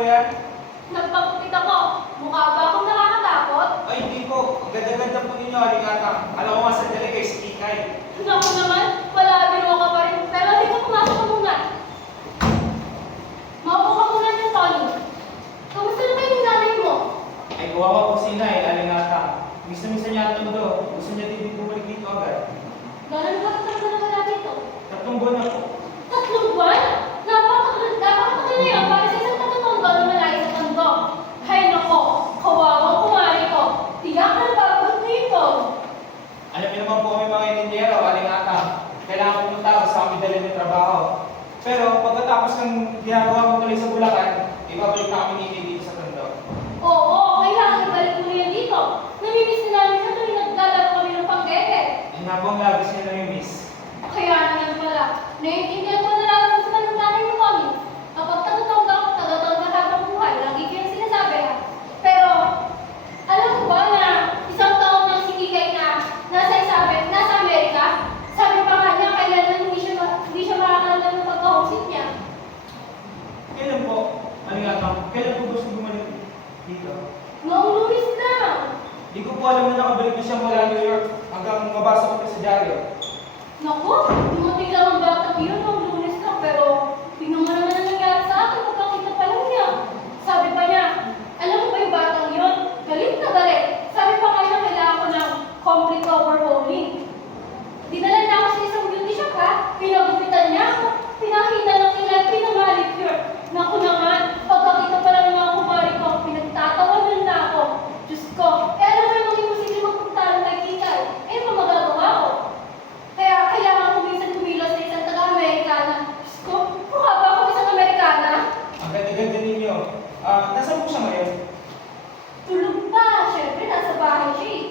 ba yan? Nagpagupit ako. Mukha ba akong nakakatakot? Ay, hindi po. Ang ganda-ganda po ninyo, Aling-Atang. Alam ko nga sandali kayo si Kikay. Naku naman, wala biro ka pa rin. Pero hindi ko pumasok ka muna. Maupo ka muna ng Tony. Kamusta na kayo yung nanay mo? Ay, kawawa po si Inay, Aling-Atang. Misa-misa niya ang mundo. Gusto niya din bumalik dito agad. Gano'n ba ka na wala dito? 3 buwan na po. 3 buwan? Napakatagal na yan para sa isang katutundo na malayo sa tondo. Hay nako, kawawang kumari ko. Tiyak na bagot dito. Alam niyo naman po kami mga inendyero, Aling-Atang. Kailangan pumunta ako sa aming dali ng trabaho. Pero pagkatapos ng ginagawa ko tuloy sa Bulacan, ibabalik na kami ni Inay dito sa tondo. Oo, kailangan ibalik mo yan dito. Namimiss na namin sa tuwing naglalaro kami ng panggege. Yun nga po ang labis niya namimiss. Kaya naman pala, naiintindihan ko na nararamdaman ng nanay mo kami. Kapag tagatong ka habang buhay, lagi ko yung sinasabi ha. Pero, alam mo ba na isang taon nang si Kikay na nasa Amerika? Sabi pa nga niya, kailanman hindi siya makakalam ng pagka-homesick niya. Kailan po, Aling-Atang? Kailan po gusto bumalik dito? Noong Lunes na. Di ko po alam na nakabalik na siya mula New York hanggang mabasa ko pa sa dyaryo. Naku, dumating lang ang batang yun noong Lunes na, pero tingnan mo naman ang nangyari sa akin pagkakita pa lang niya. Sabi pa niya, alam mo ba yung batang yun? Galit na galit. Sabi pa nga niya, kailangan ko ng complete overhauling. Dinala niya ako sa isang beauty shop ha, pinagupitan niya ako, pinakita ng ilan, pinamalicure. Naku naman, pagkakita pa lang ng mga kumari ko, pinagtatawanan na ako. Diyos ko, alam mo yung imposible magpuntahan kay Kikay, pa magagawa ko. Kaya kailangan ko minsan kumilos sa isang taga-Amerikana. Diyos ko, mukha ba ako isang Amerikana? Ang ganda-ganda ninyo. Nasaan po siya ngayon? Tulog pa, syempre nasa bahay siya eh.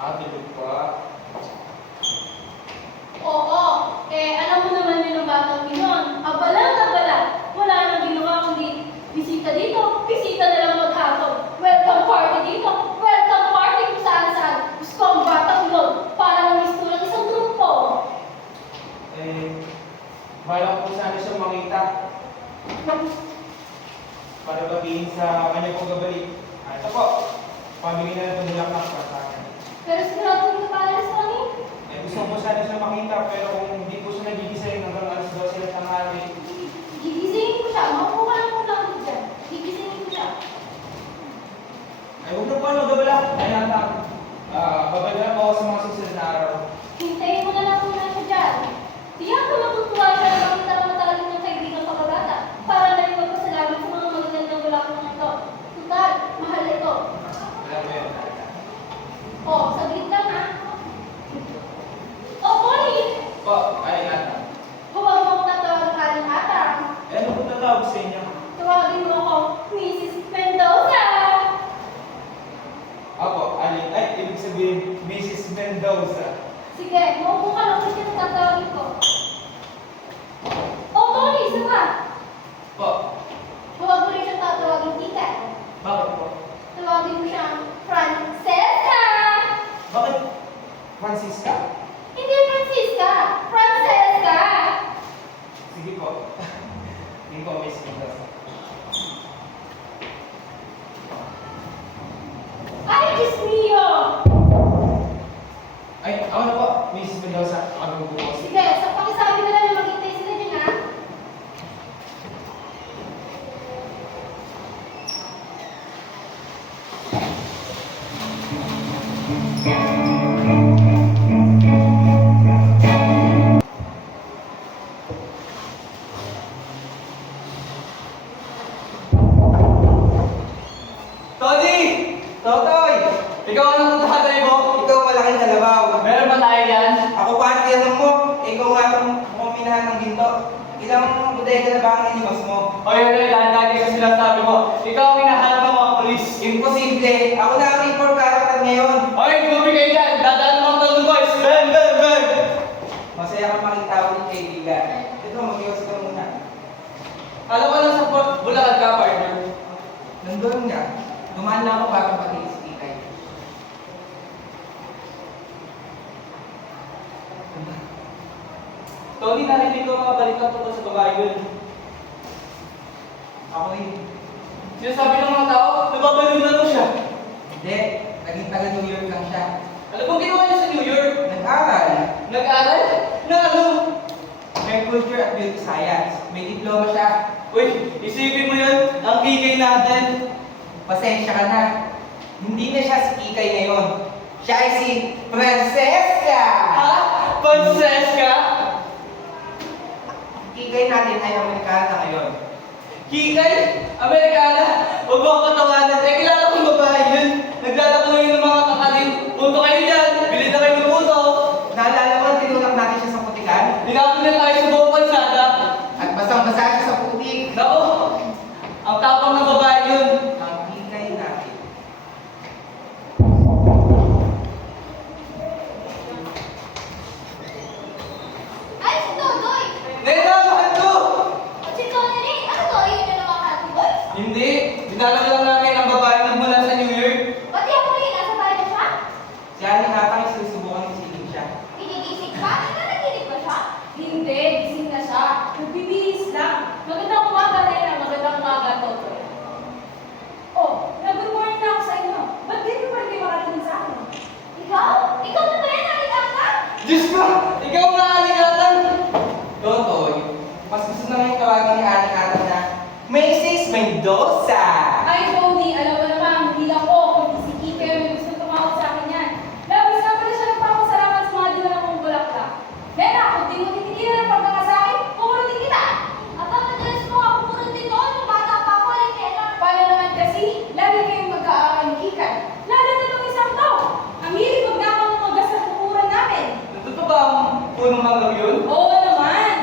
Tulog pa. Oo, alam mo naman yun ang batang yun. Abala. Wala nang ginawa kundi bisita dito, bisita na lang maghapon. Welcome party dito, welcome party kung saan-saan. Gusto ko ang batang yun, para namiss ko lang isang grupo. Bahala ko po sana siya makita. Para bagihin sa kanya pong gabalik. Ito po, pamili na ito nila para sa akin. Pero sigurado hindi ka para sa akin. Gusto ko sana siya makita, pero kung hindi po siya nagigising hanggang alas 12 ng tanghali, Gigisingin ko siya, maupo ka lang muna ako dyan. Gigisingin ko siya. ay huwag na po mag-abala. Aling-Atang, babay na po ako sa mga susunod na araw. Hintayin mo na lang muna ako dyan. Tiyak ko matutuwa siya na makita ng matalik ng kaibigang pagkabata para na rin magpasalamat sa mga magagandang bulaklak ng ito. Tutal, mahal ito. Alam mo yun. Saglit lang ha. Polly! Po, Aling-Atang. Huwag mo akong tatawag kaling ata. Ano po tatawag sa inyo? Tawagin mo ako, Mrs. Mendoza! Ako, ibig sabihin, Mrs. Mendoza. Sige, maupo ka lang kasi tatawagin ko. Polly, isa ka. Po, Huwag mo rin siyang tatawagin tita. bakit po? Tawagin mo siyang Francesca! Bakit? Francisca? Hindi Francisca! Francesca! Sige po. Hindi po, Miss Mendoza. Ay, Diyos mio! Ay, ako na po, Miss Mendoza. Ako po po. Sige, sa pakisabi na lang na maghintay sila dyan ha. Tony! Totoy! Ikaw ang nagtatay mo? Ikaw malaking kalabaw. Meron ba tayo yan? Ako pa ang tinanong mo. Ikaw nga itong kuminahan ng ginto. Ilang budaya ka na ba ang inimos mo? Oy, lagi ka sinasabi mo. Ikaw ang hinahanap ng mga polis. Imposible. Ako na ang report karakter ngayon. Oy, gumabi kayo dyan. Dadaan mo ang Tondo Boys. Ben! Masaya kang makita ulit kaibigan. Ito, mag-iwas ka muna. Alam ko lang sa Port Bulacan ka, partner. Nandun nga. Dumaan na ako para pati si Kikay. Tony, narinig ko mga balikan tungkol sa babae yun. Ako eh. Sinasabi ng mga tao, nababaliw na daw siya. Hindi. Naging taga New York lang siya. Ano bang ginawa niya sa New York? Nag-aral. Nag-aral? Na ano? Hair culture at beauty science. May diploma siya. Uy, isipin mo yun, ang kikay natin. Pasensya ka na. Hindi na siya si Kikay ngayon. Siya ay si Francesca! Ha? Francesca? Kikay natin ay Amerikana ngayon. Kikay? Amerikana? Huwag mo akong patawanan. Eh, kilala kong babae yun. Naglalako na yun ng mga kakanin. Punto kayo dyan. Bili na kayo ng puto. Naalala mo, tinulak natin siya sa putikan? Dinapin na tayo sa buong pansada. At basang-basa siya sa putik. Nako, ang tapang ng babae yun. Ang Kikay natin. Ay, si Totoy! Nena, mahal ko! At si Tony, ano to? Ayun na naman ka, boys? Hindi, dinala lang namin ang babae nagmula sa New York. Pati ako rin, nasa bahay na siya? Si Aling Atang susubukan ni Siling siya. Pinigising pa? Nananaginip ba siya? Hindi, gising na siya. Nagbibihis lang. Magandang umaga, Nena. Magandang umaga, Totoy. Oh, good morning na ako sa inyo. Ba't di mo pa rin kayo makarating sa akin? Ikaw? Ikaw na ba yan, Aligata? Diyos ko, ikaw nga aligatan. Totoy, mas gusto na ngayon tawagin ni Aling Atang na Macy's Mendoza! Ay, Tony, alam mo naman, hindi ako, kundi si Kike yung gusto tumawag sa akin yan. Labis na pala siya nagpapasalamat sa mga diwa ng bulaklak. Nena, kung di mo titigilan ang pagkaka sa akin, pumulutin kita. At ang madalas mo ako pumulutin noon, yung bata pa ako, ay Nena. Paano naman kasi, lagi kayong mag-aaral ni Kikan. Lalo na itong isang tao. Ang hilig magnakaw ng mga gas na kukuran namin. Totoo ba ang punong mangga yun? Oo naman.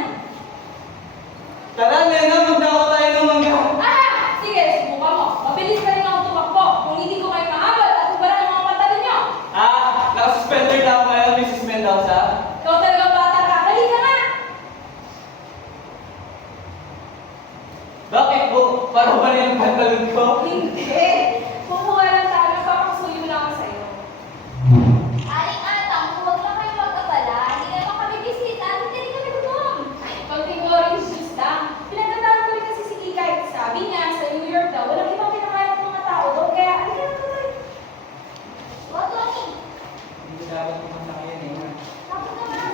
Tara, Nena, magnakaw tayo ng mangga. Ah! Sige, subukan mo. Mabilis ka rin akong tumakbo. Kung hindi ko kayo mahabol at ubaran ang mga mata ninyo. Ah, nakasuspender na ako ngayon, Mrs. Mendoza. Ikaw talaga bata ka. Halika nga! Bakit po? Para ba rin ang pantalon ko? Hindi. Kukuha lang tayo. Papakasuyo lang ako sa'yo. Aling atang, huwag na kayo magkabala. Hindi naman kami bisita. Hindi rin kami gutom. Ay, konting orange juice lang. Pinagdadaan ko rin kasi si Kikay. Sabi niya, sa New York daw, walang ibang pinakain ng mga tao doon. Kaya, halika na tuloy. O, Tony. Hindi ko dapat pumunta kayo, Nena. Bakit naman?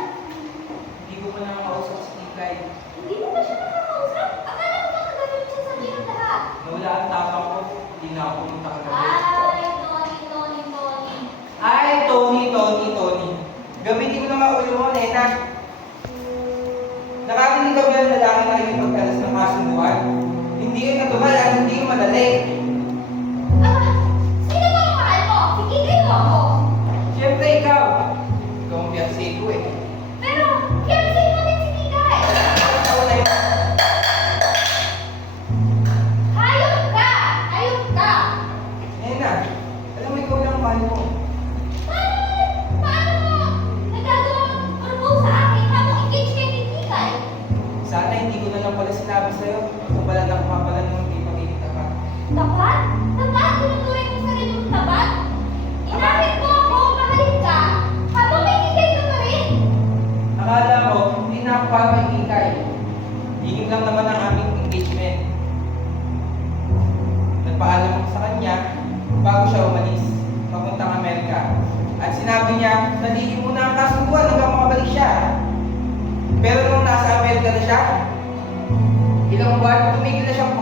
Hindi ko pa nakakausap si Kikay. Hindi mo ba siya nakakausap? Akala ko ba nagagalit siya sa ng lahat? Nawala ang tapang ko, hindi na ako pumunta kagabi. Ay, Tony. Ay, Tony. Gamitin mo naman ulo mo, Nena. Nakarinig ka ba yung lalaki na yung pagkalas ng kasunduan? Hindi yun natumal at hindi yun madali. Ah, sino ba ang mahal mo? Si Kikay o ako? Siyempre ikaw. Ikaw ang fiancé ko eh. Pero, fiancé mo din si Kikay. Ako na yun. Hayop ka! Hayop ka! Nena, alam mo ikaw lang ang mahal mo. Paano mo nagagawa mag-propose sa akin habang engaged kay ni Kikay? Sana hindi ko na lang pala sinabi sa'yo. Ito pala na kumapala nung hindi makikita ka. Tapat? Tapat? Tinuturing mo sarili mong tapat? Inakit mo ako, mahalin ka, habang may Kikay ka pa rin. Akala ko, hindi na ako para kay Kikay. Lihim lang naman ang aming engagement. Nagpaalam ako sa kanya bago siya umalis, papuntang Amerika. At sinabi niya, nalihim muna ang kasunduan hanggang makabalik siya. Pero nung nasa Amerika na siya, ilang buwan, tumigil na siyang